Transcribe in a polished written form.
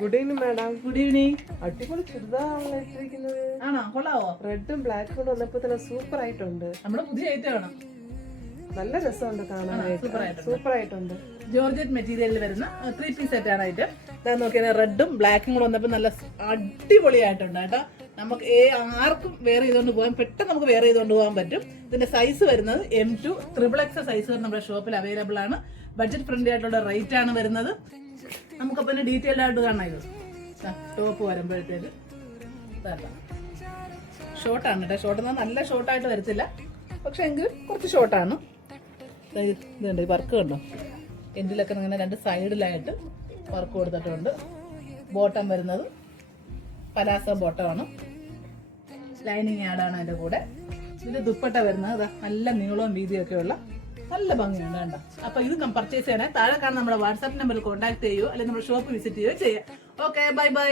Good evening madam. Good evening. അടിപൊളി ചുരിദാറാണല്ലോ ഇട്ടിരിക്കുന്നത്. ആണോ? കൊള്ളാവോ? റെഡും ബ്ലാക്കും കൊണ്ട് വന്നപ്പോ തന്നെ സൂപ്പർ ആയിട്ടുണ്ട്. നമ്മുടെ പുതിയ ഐറ്റം ആണ്. നല്ല രസമുണ്ട് കാണാനായിട്ട്. സൂപ്പർ ആയിട്ടുണ്ട്. ജോർജറ്റ് മെറ്റീരിയലിൽ വരുന്ന 3 പീസ് സെറ്റ് ആണ് ഐറ്റം. ഇതാ നോക്കിയാൽ റെഡും ബ്ലാക്കും കൂടെ വന്നപ്പോൾ നല്ല അടിപൊളിയായിട്ടുണ്ട് കേട്ടോ. നമുക്ക് ആർക്കും വെയർ ചെയ്തുകൊണ്ട് പോകാൻ പെട്ടെന്ന് നമുക്ക് വെയർ ചെയ്തുകൊണ്ട് പോകാൻ പറ്റും. ഇതിന്റെ സൈസ് വരുന്നത് M2 XXL സൈസ് നമ്മുടെ ഷോപ്പിൽ അവൈലബിൾ ആണ്. ബഡ്ജറ്റ് ഫ്രണ്ട്ലി ആയിട്ടുള്ള റേറ്റ് ആണ് വരുന്നത്. നമുക്കപ്പോൾ തന്നെ ഡീറ്റെയിൽഡ് ആയിട്ട് കാണാം. ഇത് ടോപ്പ് വരുമ്പോഴത്തേക്ക് ഷോർട്ടാണ് കേട്ടോ. ഷോർട്ട് എന്നാൽ നല്ല ഷോർട്ടായിട്ട് വരത്തില്ല, പക്ഷെ എങ്കിലും കുറച്ച് ഷോർട്ടാണ്. ഇതുണ്ട് ഈ വർക്ക് കണ്ടോ, എൻഡിലൊക്കെ ഇങ്ങനെ 2 സൈഡിലായിട്ട് വർക്ക് കൊടുത്തിട്ടുണ്ട്. ബോട്ടം വരുന്നത് പലാസ ബോട്ടമാണ്. ലൈനിങ് ആഡാണ് അതിൻ്റെ കൂടെ. ഇതിൻ്റെ ദുപ്പട്ട വരുന്നത് നല്ല നീളവും വീതിയൊക്കെ ഉള്ള നല്ല ഭംഗിയുണ്ട് കണ്ടോ. അപ്പോൾ ഇത് പർച്ചേസ് ചെയ്യണേ. താഴെ കാണുന്ന നമ്മുടെ വാട്സാപ്പ് നമ്പറിൽ കോൺടാക്ട് ചെയ്യുകയോ അല്ലെങ്കിൽ നമ്മുടെ ഷോപ്പ് വിസിറ്റ് ചെയ്യുകയോ ചെയ്യാം. Okay, bye bye.